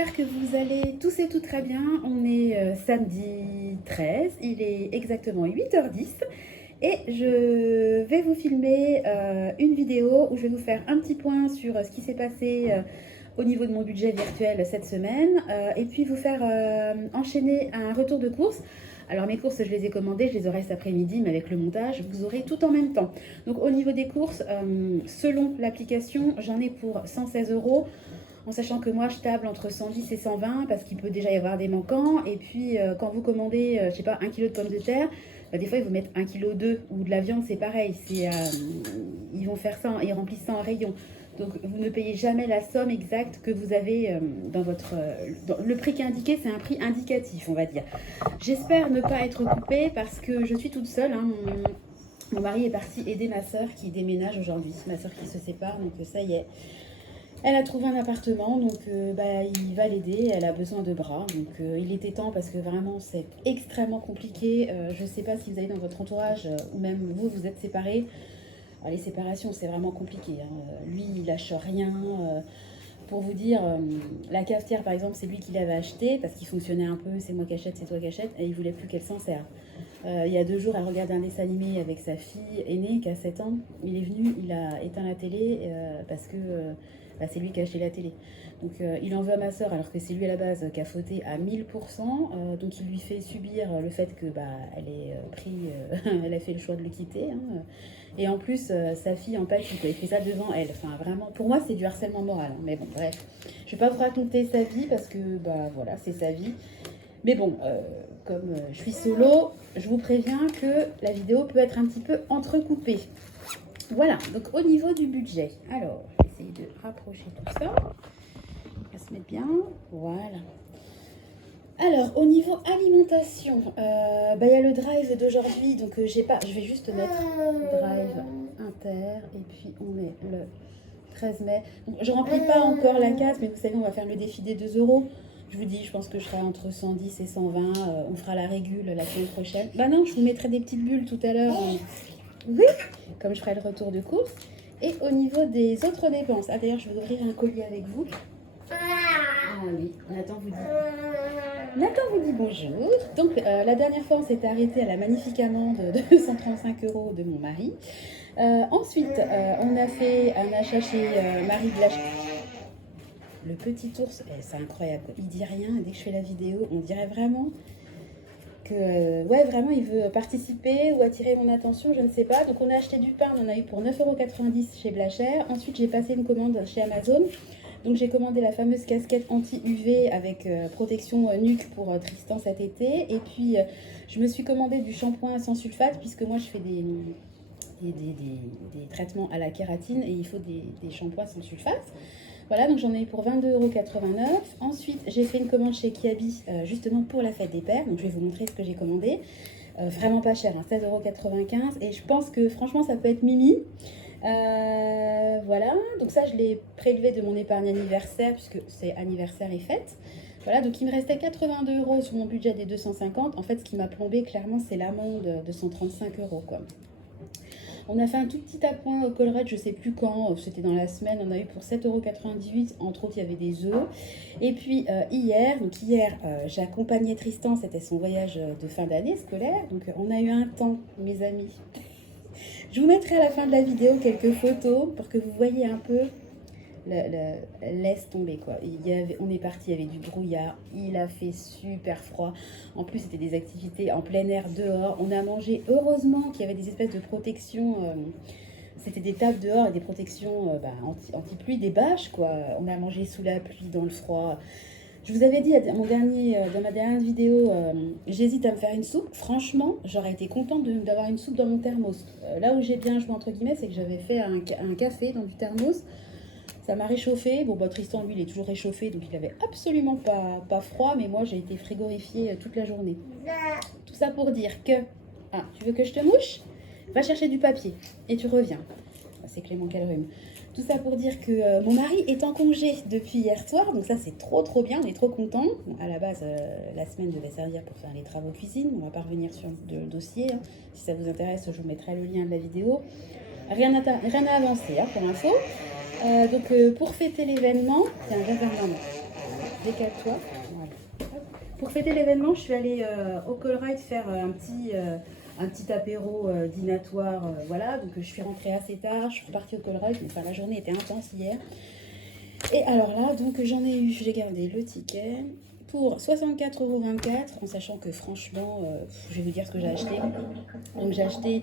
j'espère que vous allez tous et toutes très bien. On est samedi 13, il est exactement 8h10 et je vais vous filmer une vidéo où je vais vous faire un petit point sur ce qui s'est passé au niveau de mon budget virtuel cette semaine et puis vous faire enchaîner un retour de course. Alors mes courses, je les ai commandées, je les aurai cet après-midi, mais avec le montage, vous aurez tout en même temps. Donc au niveau des courses, selon l'application, j'en ai pour 116 €. En sachant que moi, je table entre 110 et 120 parce qu'il peut déjà y avoir des manquants. Et puis, quand vous commandez, je sais pas, 1 kg de pommes de terre, bah, des fois, ils vous mettent 1,2 kg ou de la viande, c'est pareil. Ils vont faire ça, ils remplissent ça en rayon. Donc, vous ne payez jamais la somme exacte que vous avez dans votre... le prix qui est indiqué, c'est un prix indicatif, on va dire. J'espère ne pas être coupée parce que je suis toute seule. Hein. Mon mari est parti aider ma soeur qui déménage aujourd'hui. Ma soeur qui se sépare, donc ça y est. Elle a trouvé un appartement, donc il va l'aider, elle a besoin de bras, donc il était temps parce que vraiment c'est extrêmement compliqué. Je ne sais pas si vous avez dans votre entourage ou même vous êtes séparés. Alors, les séparations c'est vraiment compliqué, hein. Lui il lâche rien. Pour vous dire, la cafetière par exemple c'est lui qui l'avait achetée parce qu'il fonctionnait un peu, c'est moi qui achète, c'est toi qui achète, et il voulait plus qu'elle s'en serve. Il y a 2 jours, elle regardait un dessin animé avec sa fille aînée qui a 7 ans. Il est venu, il a éteint la télé parce que c'est lui qui a acheté la télé. Donc il en veut à ma soeur alors que c'est lui à la base qui a fauté à 1000%. Donc il lui fait subir le fait que elle ait elle a fait le choix de le quitter. Hein. Et en plus, sa fille en pâtit, il fait ça devant elle. Enfin vraiment, pour moi c'est du harcèlement moral. Hein. Mais bon, bref. Je vais pas vous raconter sa vie parce que voilà, c'est sa vie. Mais bon, comme je suis solo, je vous préviens que la vidéo peut être un petit peu entrecoupée. Voilà, donc au niveau du budget, alors je vais essayer de rapprocher tout ça. On va se mettre bien, voilà. Alors au niveau alimentation, il y a le drive d'aujourd'hui, donc je vais juste mettre drive inter et puis on met le 13 mai. Donc, je remplis pas encore la case, mais vous savez, on va faire le défi des 2 €. Je vous dis, je pense que je serai entre 110 et 120. On fera la régule la semaine prochaine. Bah non, je vous mettrai des petites bulles tout à l'heure. Oui, comme je ferai le retour de course. Et au niveau des autres dépenses. Ah d'ailleurs, je vais ouvrir un collier avec vous. Ah oui, Nathan vous dit bonjour. Donc la dernière fois, on s'était arrêté à la magnifique amende de 135 € de mon mari. Ensuite, on a fait un achat chez Marie de la... Le petit ours, c'est incroyable. Il dit rien. Dès que je fais la vidéo, on dirait vraiment que vraiment il veut participer ou attirer mon attention, je ne sais pas. Donc on a acheté du pain, on en a eu pour 9,90 € chez Blachère. Ensuite j'ai passé une commande chez Amazon. Donc j'ai commandé la fameuse casquette anti-UV avec protection nuque pour Tristan cet été. Et puis je me suis commandé du shampoing sans sulfate puisque moi je fais des traitements à la kératine et il faut des shampoings sans sulfate. Voilà, donc j'en ai eu pour 22,89 €. Ensuite, j'ai fait une commande chez Kiabi, justement pour la fête des pères. Donc je vais vous montrer ce que j'ai commandé. Vraiment pas cher, hein, 16,95 €. Et je pense que franchement, ça peut être mimi. Voilà, donc ça, je l'ai prélevé de mon épargne anniversaire, puisque c'est anniversaire et fête. Voilà, donc il me restait 82 € sur mon budget des 250. En fait, ce qui m'a plombé, clairement, c'est l'amende de 135 €, quoi. On a fait un tout petit appoint au Colruyt, je ne sais plus quand, c'était dans la semaine, on a eu pour 7,98 €, entre autres il y avait des œufs. Et puis hier, j'ai accompagné Tristan, c'était son voyage de fin d'année scolaire, donc on a eu un temps, mes amis. Je vous mettrai à la fin de la vidéo quelques photos pour que vous voyez un peu laisse tomber quoi. On est parti, il y avait du brouillard, il a fait super froid. En plus, c'était des activités en plein air dehors. On a mangé, heureusement qu'il y avait des espèces de protections. C'était des tables dehors et des protections anti-pluie, des bâches quoi. On a mangé sous la pluie, dans le froid. Je vous avais dit dans ma dernière vidéo, j'hésite à me faire une soupe. Franchement, j'aurais été contente d'avoir une soupe dans mon thermos. Là où j'ai bien joué entre guillemets, c'est que j'avais fait un café dans du thermos. Ça m'a réchauffé. Bon, Tristan, lui, il est toujours réchauffé, donc il avait absolument pas froid, mais moi, j'ai été frigorifiée toute la journée. Tout ça pour dire que... Ah, tu veux que je te mouche? Va chercher du papier et tu reviens. C'est Clément qui a le rhume. Tout ça pour dire que mon mari est en congé depuis hier soir, donc ça, c'est trop bien, on est trop contents. Bon, à la base, la semaine devait servir pour faire les travaux cuisine. On va pas revenir sur le dossier. Hein. Si ça vous intéresse, je vous mettrai le lien de la vidéo. Rien n'a avancé, hein, pour info. Donc pour fêter l'événement, tiens, j'avais un maman. décale-toi. Voilà. Pour fêter l'événement, je suis allée au Colruyt faire un petit apéro dînatoire. Voilà, donc je suis rentrée assez tard, je suis repartie au Colruyt, mais enfin, la journée était intense hier. Et alors là, donc j'ai gardé le ticket pour 64,24 €, en sachant que franchement, je vais vous dire ce que j'ai acheté. Donc j'ai acheté,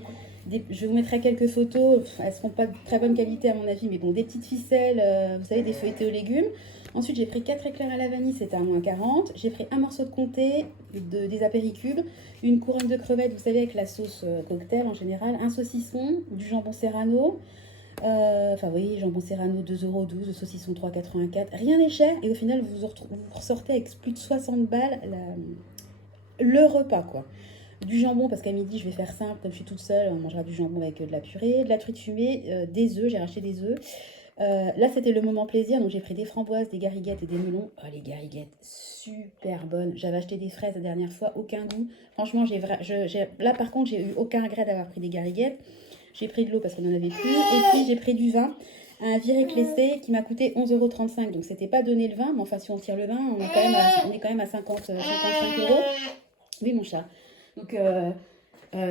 je vous mettrai quelques photos, elles ne seront pas de très bonne qualité à mon avis, mais bon, des petites ficelles, vous savez, des feuilletés aux légumes. Ensuite, j'ai pris 4 éclairs à la vanille, c'était à moins 40. J'ai pris un morceau de comté, des apéricubes, une couronne de crevettes, vous savez, avec la sauce cocktail en général, un saucisson, du jambon serrano. Enfin, vous voyez, jambon serrano 2,12 €, saucisson 3,84 €. Rien n'est cher et au final, vous ressortez avec plus de 60 balles le repas, quoi. Du jambon, parce qu'à midi, je vais faire simple, comme je suis toute seule, on mangera du jambon avec de la purée, de la truite fumée, des œufs, j'ai racheté des œufs. Là, c'était le moment plaisir, donc j'ai pris des framboises, des gariguettes et des melons. Oh, les gariguettes, super bonnes. J'avais acheté des fraises la dernière fois, aucun goût. Franchement, là, par contre, j'ai eu aucun regret d'avoir pris des gariguettes. J'ai pris de l'eau parce qu'on n'en avait plus. Et puis, j'ai pris du vin, un viré clessé qui m'a coûté 11,35 €. Donc, c'était pas donné le vin, mais enfin, si on tire le vin, on est quand même à 55 €. Oui, mon chat. Donc,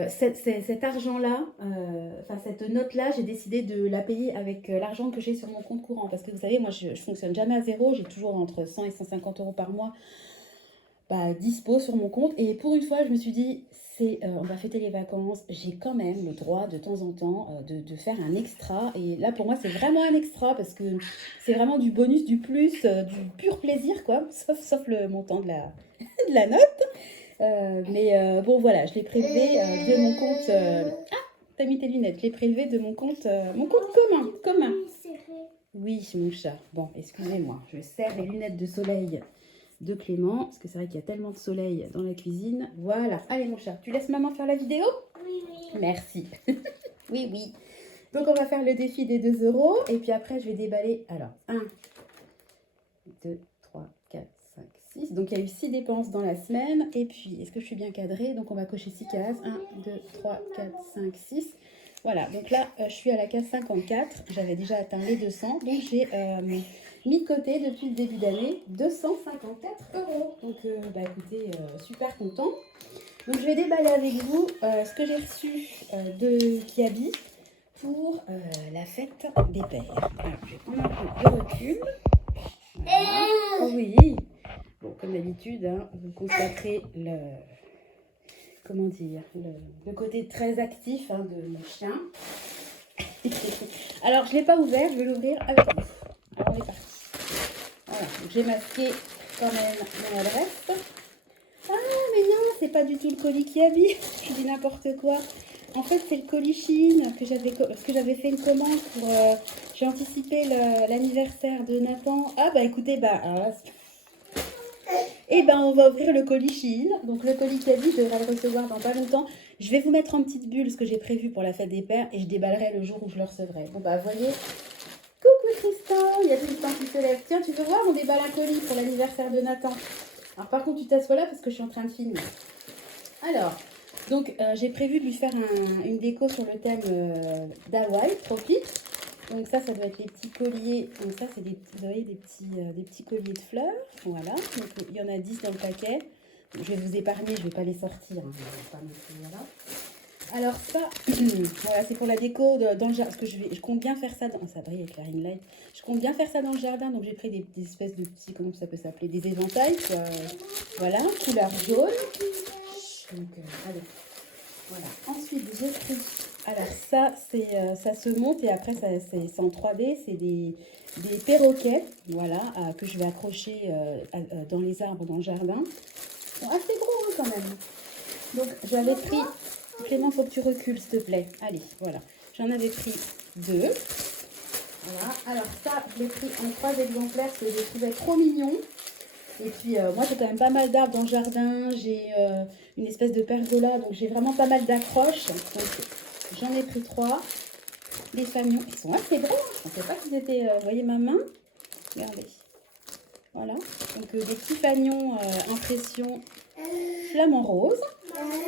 cet argent-là, cette note-là, j'ai décidé de la payer avec l'argent que j'ai sur mon compte courant. Parce que vous savez, moi, je fonctionne jamais à zéro. J'ai toujours entre 100 et 150 € par mois dispo sur mon compte. Et pour une fois, je me suis dit, on va fêter les vacances. J'ai quand même le droit, de temps en temps, de faire un extra. Et là, pour moi, c'est vraiment un extra parce que c'est vraiment du bonus, du plus, du pur plaisir, quoi. Sauf le montant de la note. Bon, voilà, je l'ai prélevé de mon compte. Ah, t'as mis tes lunettes. Je l'ai prélevé de mon compte commun. Oui, mon chat. Bon, excusez-moi, je serre les lunettes de soleil de Clément, parce que c'est vrai qu'il y a tellement de soleil dans la cuisine. Voilà. Allez, mon chat, tu laisses maman faire la vidéo? Oui, oui. Merci. Oui, oui. Donc, on va faire le défi des 2 €. Et puis après, je vais déballer. Alors, 1, 2, 3, 4, 5, 6. Donc, il y a eu 6 dépenses dans la semaine. Et puis, est-ce que je suis bien cadrée? Donc, on va cocher 6 cases. 1, 2, 3, 4, 5, 6. Voilà. Donc là, je suis à la case 54. J'avais déjà atteint les 200. Donc, j'ai mis de côté depuis le début d'année 254 €. Donc, écoutez, super content. Donc, je vais déballer avec vous ce que j'ai reçu de Kiabi pour la fête des pères. Alors, je vais prendre un peu de recul. Voilà. Oh oui. Bon, comme d'habitude, hein, vous constaterez comment dire, le côté très actif de mon chien. Alors, je ne l'ai pas ouvert, je vais l'ouvrir avec vous. Alors, on est parti. Voilà, donc j'ai masqué quand même mon adresse. Ah, mais non, c'est pas du tout le colis Kiabi. Je dis n'importe quoi. En fait, c'est le colis Chine parce que j'avais fait une commande pour... j'ai anticipé l'anniversaire de Nathan. Ah, écoutez, on va ouvrir le colis Chine. Donc, le colis Kiabi, je devrais le recevoir dans pas longtemps. Je vais vous mettre en petite bulle ce que j'ai prévu pour la fête des pères et je déballerai le jour où je le recevrai. Bon, voyez... Coucou Tristan, il y a Tristan qui se lève. Tiens, tu veux voir, on déballe un colis pour l'anniversaire de Nathan. Alors par contre, tu t'assois là parce que je suis en train de filmer. Alors, donc j'ai prévu de lui faire une déco sur le thème d'Hawaï, Tropique. Donc ça doit être les petits colliers. Donc ça, c'est vous voyez, des petits colliers de fleurs. Voilà, donc il y en a 10 dans le paquet. Donc, je vais vous épargner, je ne vais pas les sortir. Hein, voilà. Alors ça, voilà, c'est pour la déco dans le jardin, parce que je compte bien faire ça dans... Ça brille avec la ring light. Je compte bien faire ça dans le jardin, donc j'ai pris des espèces de petits, comment ça peut s'appeler, des éventails, quoi. Voilà, couleur jaune. Donc, allez, voilà. Ensuite, j'ai pris... Alors ça, ça se monte et après, c'est en 3D, c'est des perroquets, voilà, que je vais accrocher dans les arbres dans le jardin. Ils sont assez gros hein, quand même. Donc, j'avais pris... Clément, faut que tu recules, s'il te plaît. Allez, voilà. J'en avais pris 2. Voilà. Alors ça, je l'ai pris en 3 exemplaires parce que je les trouvais trop mignons. Et puis, moi, j'ai quand même pas mal d'arbres dans le jardin. J'ai une espèce de pergola. Donc, j'ai vraiment pas mal d'accroches. Donc, j'en ai pris 3. Les fanions, ils sont assez gros. Je ne pensais pas qu'ils étaient... vous voyez ma main? Regardez. Voilà. Donc, des petits fanions impression flamant rose.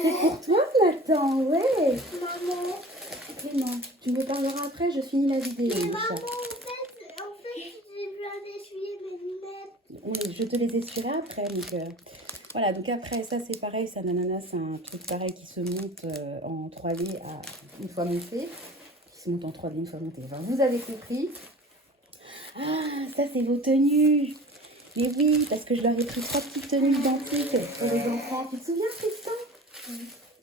C'est pour toi, Nathan, ouais. Maman. Clément, tu me parleras après, je finis la vidéo. Mais maman, en fait, j'ai besoin d'essuyer mes lunettes. je te les essuierai après. Donc, voilà, donc après, ça c'est pareil, c'est un ananas, c'est un truc pareil qui se monte en 3D une fois monté. Qui se monte en 3D une fois monté. Enfin, vous avez compris. Ah, ça c'est vos tenues. Mais oui, parce que je leur ai pris 3 petites tenues identiques pour les enfants. Tu te souviens, Tristan?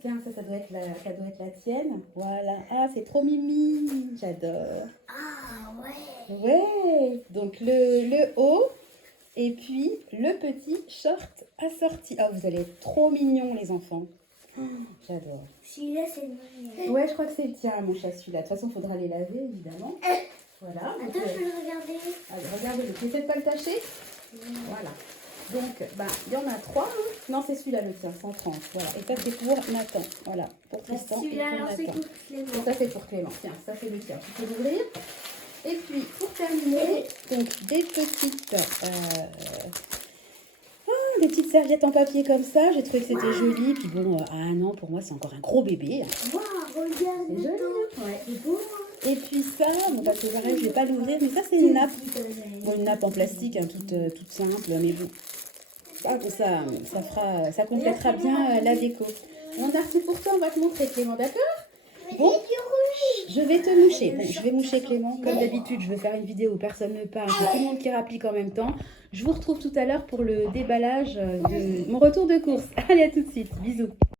Tiens, ça doit être la tienne. Voilà. Ah, c'est trop mimi. J'adore. Ah ouais. Ouais. Donc le haut et puis le petit short assorti. Oh, vous allez être trop mignons, les enfants. Oh, j'adore. Celui-là, c'est le mien. Ouais, je crois que c'est le tien, mon chat, celui-là. De toute façon, il faudra les laver, évidemment. Voilà. Attends, je vais le regarder. Allez, regardez-le. Tu essaies de pas le tâcher? Voilà. Donc, il y en a 3. Hein. Non, c'est celui-là le tien, 130. Voilà. Et ça, c'est pour Nathan. Voilà. Pour Tristan. Celui-là, alors c'est Nathan. pour Clément. Et ça, c'est pour Clément. Tiens, ça, c'est le tien. Tu peux l'ouvrir. Et puis, pour terminer, donc, des petites serviettes en papier comme ça. J'ai trouvé que c'était joli. Puis bon, à 1 an, pour moi, c'est encore un gros bébé. Waouh, regarde. C'est joli. Ouais, c'est beau. Et puis ça, bon, bah, c'est pareil, je ne vais pas l'ouvrir. Mais ça, c'est une nappe. Bon, une nappe en plastique, hein, toute simple. Mais bon, ça complétera bien la déco. On a reçu pour toi, on va te montrer, Clément, d'accord? Bon, je vais te moucher. Bon, je vais moucher Clément. Comme d'habitude, je veux faire une vidéo où personne ne parle, c'est tout le monde qui rapplique en même temps. Je vous retrouve tout à l'heure pour le déballage de mon retour de course. Allez, à tout de suite. Bisous.